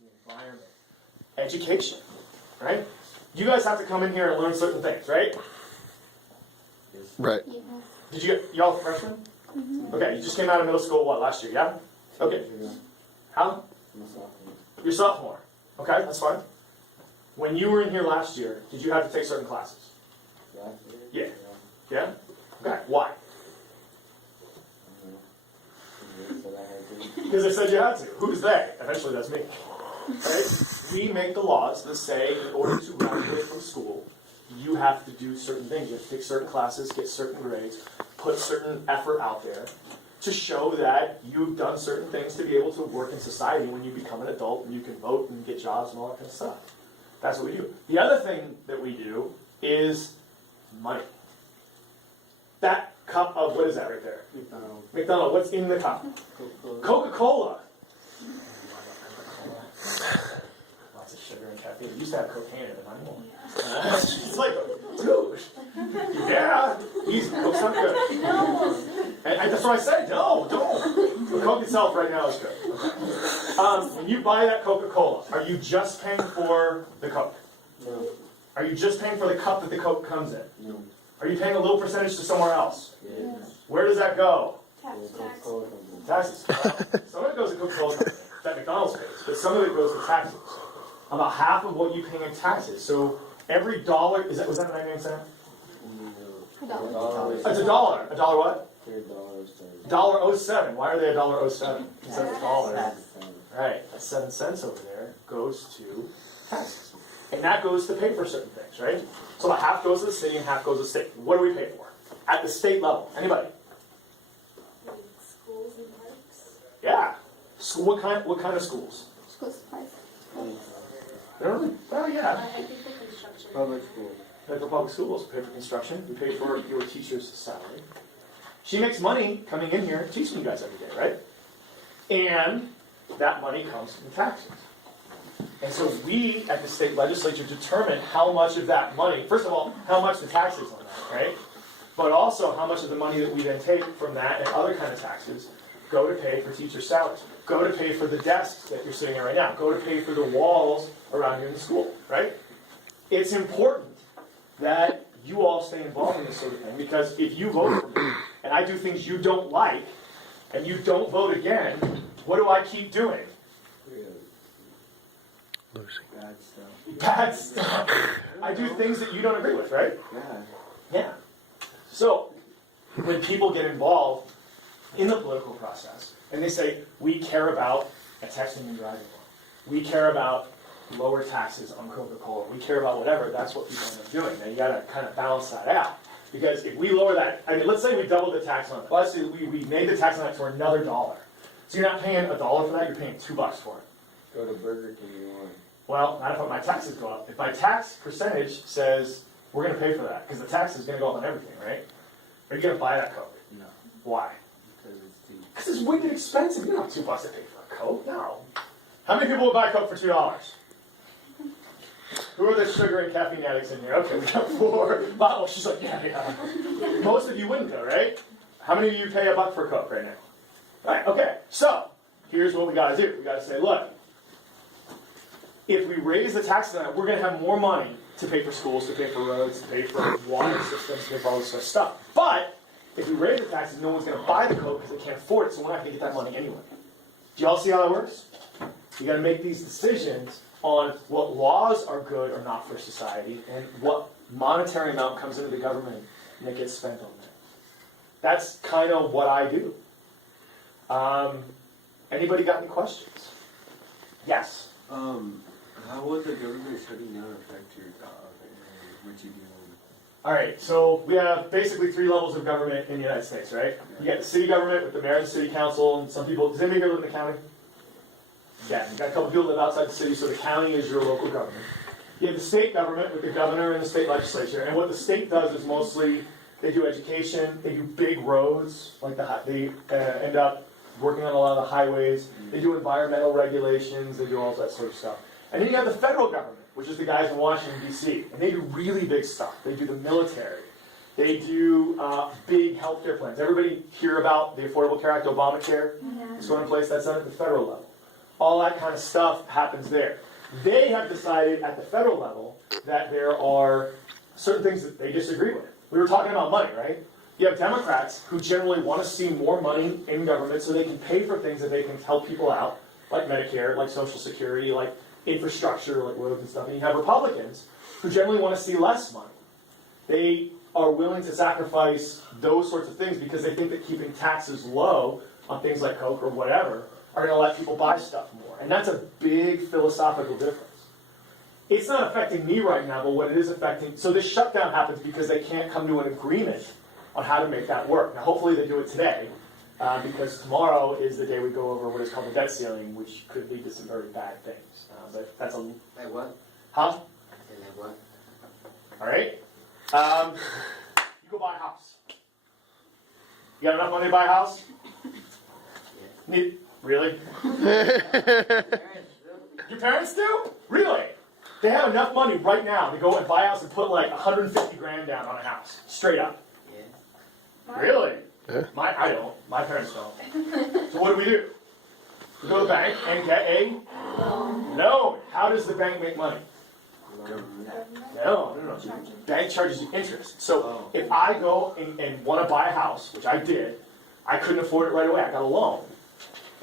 the environment. Education, right? You guys have to come in here and learn certain things, right? Right. Did y'all freshmen? Okay, you just came out of middle school, what, last year, yeah? Okay. How? You're sophomore. Okay, that's fine. When you were in here last year, did you have to take certain classes? Yeah. Yeah? Okay, why? Because I said you had to. Who's they? Eventually that's me. Right? We make the laws that say in order to graduate from school, you have to do certain things. You have to take certain classes, get certain grades, put certain effort out there to show that you've done certain things to be able to work in society when you become an adult and you can vote and get jobs and all that kind of stuff. That's what we do. The other thing that we do is money. That cup of, what is that right there? McDonald's. What's in the cup? Coca-Cola. Lots of sugar and caffeine. It used to have cocaine in it, not anymore. It's like, dude. Yeah. Easy. Coke's not good. And that's what I said. No, don't. The Coke itself right now is good. When you buy that Coca-Cola, are you just paying for the Coke? No. Are you just paying for the cup that the Coke comes in? No. Are you paying a little percentage to somewhere else? Yes. Where does that go? Taxes. Taxes. Some of it goes to Coca-Cola company, that McDonald's pays, but some of it goes to taxes. About half of what you pay in taxes. So every dollar, was that a 99 cent? $1. It's a dollar. A dollar what? $1.07. $1.07. Why are they $1.07 instead of a dollar? Right, that 7 cents over there goes to taxes. And that goes to pay for certain things, right? So about half goes to the city and half goes to the state. What do we pay for? At the state level. Anybody? Schools and parks. Yeah. So what kind of schools? School supplies. Really? Well, yeah. I think the construction. Public school. Pay for public schools, pay for construction, we pay for your teacher's salary. She makes money coming in here teaching you guys every day, right? And that money comes from taxes. And so we, at the state legislature, determine how much of that money, first of all, how much the taxes on that, right? But also how much of the money that we then take from that and other kind of taxes go to pay for teacher salaries, go to pay for the desks that you're sitting in right now, go to pay for the walls around here in the school, right? It's important that you all stay involved in this sort of thing, because if you vote for me, and I do things you don't like, and you don't vote again, what do I keep doing? Bad stuff. Bad stuff. I do things that you don't agree with, right? Yeah. Yeah. So, when people get involved in the political process, and they say, we care about a texting and driving law, we care about lower taxes on Coca-Cola, we care about whatever, that's what people end up doing. Now you gotta kind of balance that out. Because if we lower that, I mean, let's say we doubled the tax on it. Let's say we made the tax on it to another $1. So you're not paying $1 for that, you're paying $2 for it. Go to Burger King you want. Well, not if my taxes go up. If my tax percentage says we're going to pay for that, because the tax is going to go up on everything, right? Are you going to buy that Coke? No. Why? Because it's too. Because it's wicked expensive. You don't have $2 to pay for a Coke. No. How many people would buy Coke for $2? Who are the sugar and caffeine addicts in here? Okay, we got 4 bottles. She's like, yeah. Most of you wouldn't though, right? How many of you pay $1 for Coke right now? Right, okay. So, here's what we got to do. We got to say, look, if we raise the taxes on it, we're going to have more money to pay for schools, to pay for roads, to pay for water systems, to pay for all this sort of stuff. But if we raise the taxes, no one's going to buy the Coke because they can't afford it, so we're not going to get that money anyway. Do y'all see how that works? You got to make these decisions on what laws are good or not for society, and what monetary amount comes into the government and it gets spent on that. That's kind of what I do. Anybody got any questions? Yes. How would the government shutting down affect your job and what you do? All right, so we have basically 3 levels of government in the United States, right? You got the city government with the mayor and the city council, and some people, does anybody here live in the county? Yeah, you got a couple people live outside the city, so the county is your local government. You have the state government with the governor and the state legislature, and what the state does is mostly they do education, they do big roads, like they end up working on a lot of the highways, they do environmental regulations, they do all that sort of stuff. And then you have the federal government, which is the guys in Washington, D.C., and they do really big stuff. They do the military. They do big healthcare plans. Everybody hear about the Affordable Care Act, Obamacare? It's going in place. That's done at the federal level. all that kind of stuff happens there. They have decided at the federal level that there are certain things that they disagree with. We were talking about money, right? You have Democrats who generally want to see more money in government so they can pay for things that they can help people out, like Medicare, like Social Security, like infrastructure, like roads and stuff. And you have Republicans who generally want to see less money. They are willing to sacrifice those sorts of things because they think that keeping taxes low on things like Coke or whatever are going to let people buy stuff more. And that's a big philosophical difference. It's not affecting me right now, but what it is affecting, so this shutdown happens because they can't come to an agreement on how to make that work. Now hopefully they do it today, because tomorrow is the day we go over what is called the debt ceiling, which could lead to some very bad things. But that's a... Like what? Huh? Like what? All right? You go buy a house. You got enough money to buy a house? Need, really? Your parents do? Really? They have enough money right now to go and buy a house and put like 150 grand down on a house. Straight up. Yeah. Really? Yeah. I don't. My parents don't. So what do? We go to the bank and get a loan. How does the bank make money? No. Bank charges you interest. So if I go and want to buy a house, which I did, I couldn't afford it right away. I got a loan.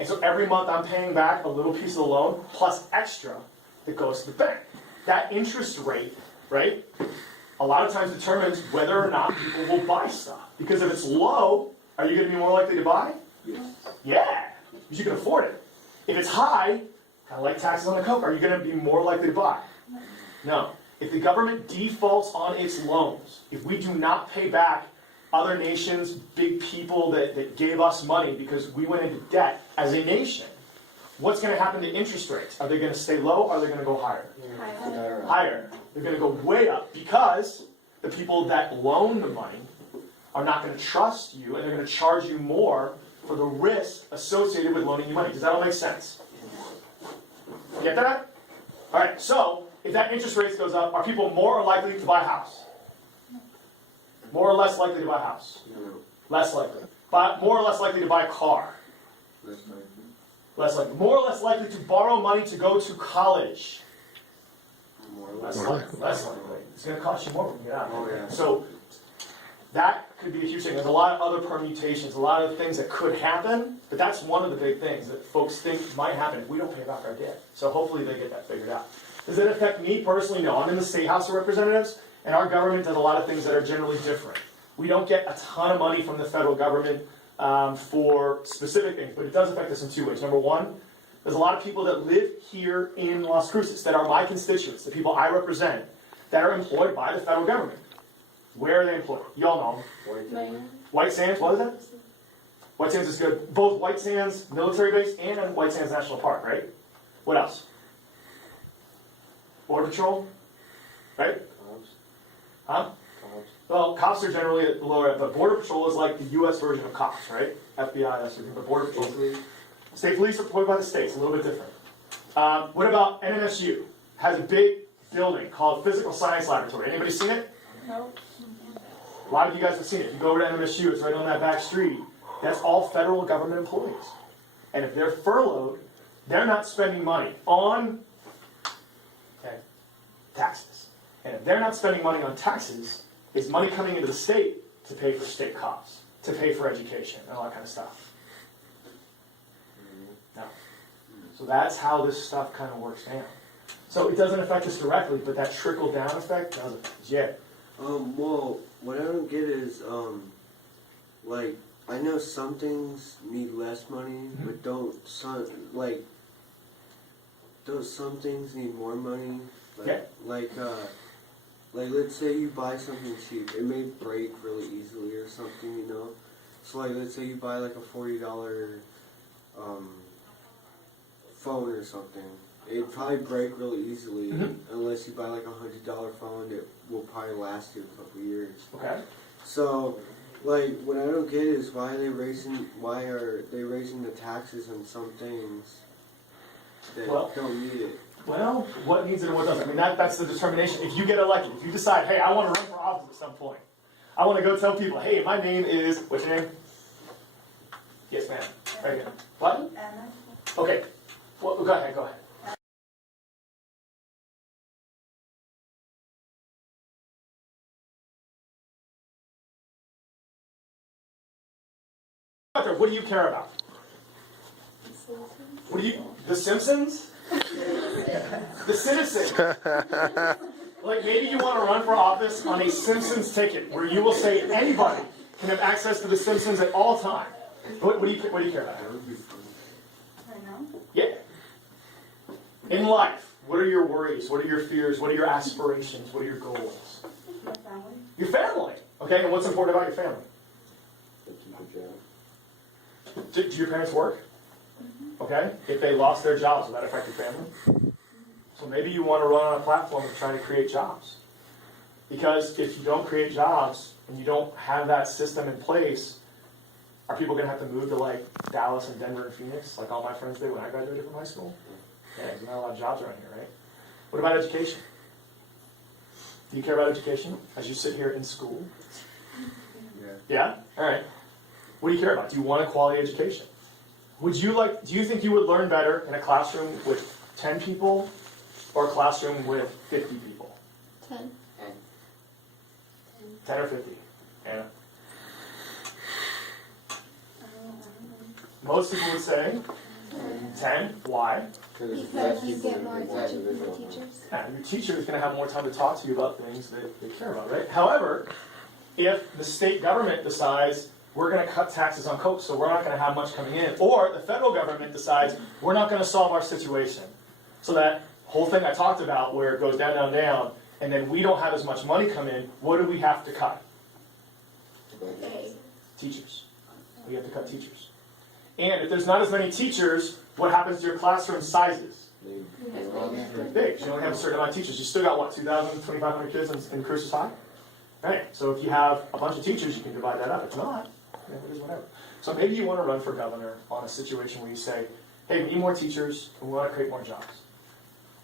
And so every month I'm paying back a little piece of the loan plus extra that goes to the bank. That interest rate, right, a lot of times determines whether or not people will buy stuff. Because if it's low, are you going to be more likely to buy? Yes. Yeah, because you can afford it. If it's high, kind of like taxes on the Coke, are you going to be more likely to buy? No. If the government defaults on its loans, if we do not pay back other nations, big people that gave us money because we went into debt as a nation, what's going to happen to interest rates? Are they going to stay low or are they going to go higher? Higher. They're going to go way up because the people that loan the money are not going to trust you and they're going to charge you more for the risk associated with loaning you money. Does that all make sense? You get that? All right, so if that interest rate goes up, are people more likely to buy a house? More or less likely to buy a house? No. Less likely. But more or less likely to buy a car? Less likely. Less likely. More or less likely to borrow money to go to college? More or Less less. likely. Less likely. It's going to cost you more when you get out. Oh, yeah. So that could be a huge thing. There's a lot of other permutations, a lot of things that could happen, but that's one of the big things that folks think might happen if we don't pay back our debt. So hopefully they get that figured out. Does it affect me personally? No. I'm in the State House of Representatives, and our government does a lot of things that are generally different. We don't get a ton of money from the federal government for specific things, but it does affect us in two ways. Number one, there's a lot of people that live here in Las Cruces that are my constituents, the people I represent, that are employed by the federal government. Where are they employed? Y'all know. White Sands, what is that? White Sands is good. Both White Sands military base and White Sands National Park, right? What else? Border Patrol, right? Cops. Huh? Cops. Well, cops are generally at the lower end, but Border Patrol is like the U.S. version of cops, right? FBI, that's what you but Border Patrol. State police are employed by the states, a little bit different. What about NMSU? Has a big building called Physical Science Laboratory. Anybody seen it? No. A lot of you guys have seen it. You go over to NMSU, it's right on that back street. That's all federal government employees. And if they're furloughed, they're not spending money on taxes. And if they're not spending money on taxes, is money coming into the state to pay for state costs, to pay for education, and all that kind of stuff. No. So that's how this stuff kind of works down. So it doesn't affect us directly, but that trickle-down effect does affect us. Yeah. Well, what I don't get is, like, I know some things need less money, but don't some things need more money? Like, Yeah. Like, let's say you buy something cheap, it may break really easily or something, you know? So, like, let's say you buy, like, a $40, phone or something. It'd probably break really easily, unless you buy, like, a $100 phone that will probably last you a couple years. Okay. So, like, what I don't get is why are they raising the taxes on some things that Well, don't need it? Well, what needs it and what doesn't. I mean, that's the determination. If you get elected, if you decide, hey, I want to run for office at some point, I want to go tell people, hey, my name is, what's your name? Yes, ma'am. Right here. What? Anna. Okay. Well, go ahead, go ahead. What do you care about? What do you, the Simpsons? The citizens. Like maybe you want to run for office on a Simpsons ticket where you will say anybody can have access to the Simpsons at all times. What do you care about? That would be fun. I know. Yeah. In life, what are your worries? What are your fears? What are your aspirations? What are your goals? My family. Your family. Okay, and what's important about your family? Do your parents work? Okay, if they lost their jobs, will that affect your family? So maybe you want to run on a platform of trying to create jobs. Because if you don't create jobs and you don't have that system in place, are people going to have to move to like Dallas and Denver and Phoenix, like all my friends did when I graduated from high school? Yeah, there's not a lot of jobs around here, right? What about education? Do you care about education as you sit here in school? Yeah. Yeah? All right. What do you care about? Do you want a quality education? Do you think you would learn better in a classroom with 10 people or a classroom with 50 people? 10. 10 or 50? Anna? Most people would say 10. Why? Because you get more attention from the teachers. Yeah, your teacher is going to have more time to talk to you about things that they care about, right? However, if the state government decides we're going to cut taxes on Coke, so we're not going to have much coming in, or the federal government decides we're not going to solve our situation, so that whole thing I talked about where it goes down, down, down, and then we don't have as much money come in, what do we have to cut? Teachers. We have to cut teachers. And if there's not as many teachers, what happens to your classroom sizes? Big. You only have a certain amount of teachers. You still got, what, 2,000, 2,500 kids in Cruces High? Right. So if you have a bunch of teachers, you can divide that up. If not, it is whatever. So maybe you want to run for governor on a situation where you say, hey, we need more teachers, and we want to create more jobs.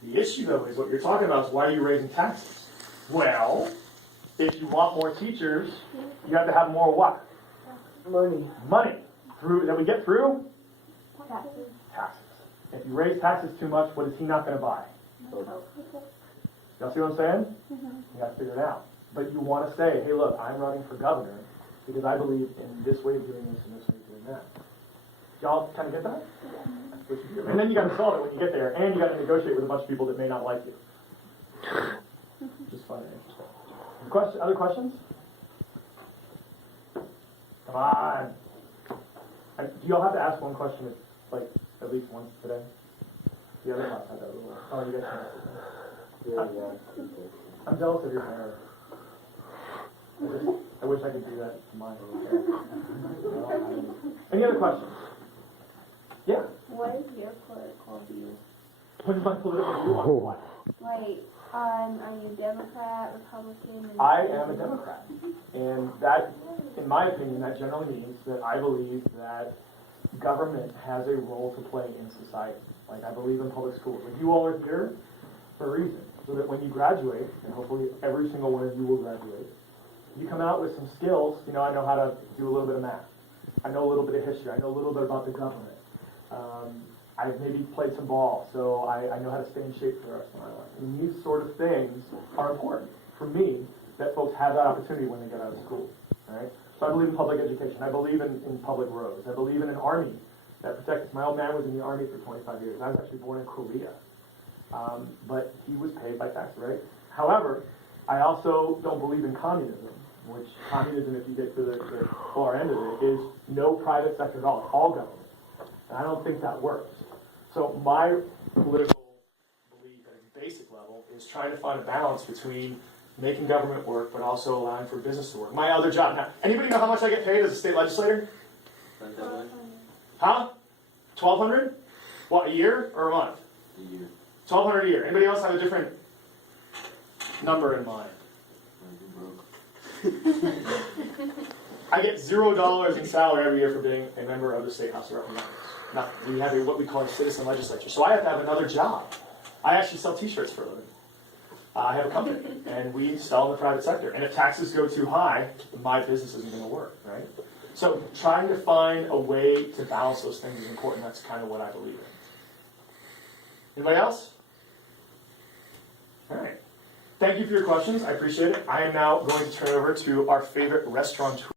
The issue, though, is what you're talking about is why are you raising taxes? Well, if you want more teachers, you have to have more what? Money. That we get through? Taxes. If you raise taxes too much, what is he not going to buy? Y'all see what I'm saying? You have to figure it out. But you want to say, hey, look, I'm running for governor because I believe in this way of doing this and this way of doing that. Y'all kind of get that? That's what you do. And then you got to solve it when you get there, and you got to negotiate with a bunch of people that may not like you. Just fun and interesting. Other questions? Come on. Do y'all have to ask one question, like, at least once today? The other class had that rule. Oh, you guys can't. Yeah. I'm jealous of your hair. I wish I could do that to mine. Any other questions? Yeah. What is your political view? What is my political view on what? Like, are you Democrat, Republican? I am a Democrat. And that, in my opinion, that generally means that I believe that government has a role to play in society. Like, I believe in public schools. Like, you all are here for a reason. So that when you graduate, and hopefully every single one of you will graduate, you come out with some skills. You know, I know how to do a little bit of math. I know a little bit of history. I know a little bit about the government. I've maybe played some ball, so I know how to stay in shape for the rest of my life. And these sort of things are important for me that folks have that opportunity when they get out of school. Right? So I believe in public education. I believe in public roads. I believe in an army that protects us. My old man was in the army for 25 years. I was actually born in Korea. But he was paid by tax, right? However, I also don't believe in communism, which communism, if you get to the far end of it, is no private sector at all. It's all government. And I don't think that works. So my political belief at a basic level is trying to find a balance between making government work but also allowing for business to work. My other job. Now, anybody know how much I get paid as a state legislator? Huh? $1,200? What, a year or a month? A year. $1,200 a year. Anybody else have a different number in mind? I get $0 in salary every year for being a member of the State House of Representatives. Now, we have what we call a citizen legislature. So I have to have another job. I actually sell t-shirts for a living. I have a company, and we sell in the private sector. And if taxes go too high, my business isn't going to work, right? So trying to find a way to balance those things is important. That's kind of what I believe in. Anybody else? All right. Thank you for your questions. I appreciate it. I am now going to turn it over to our favorite restaurateur.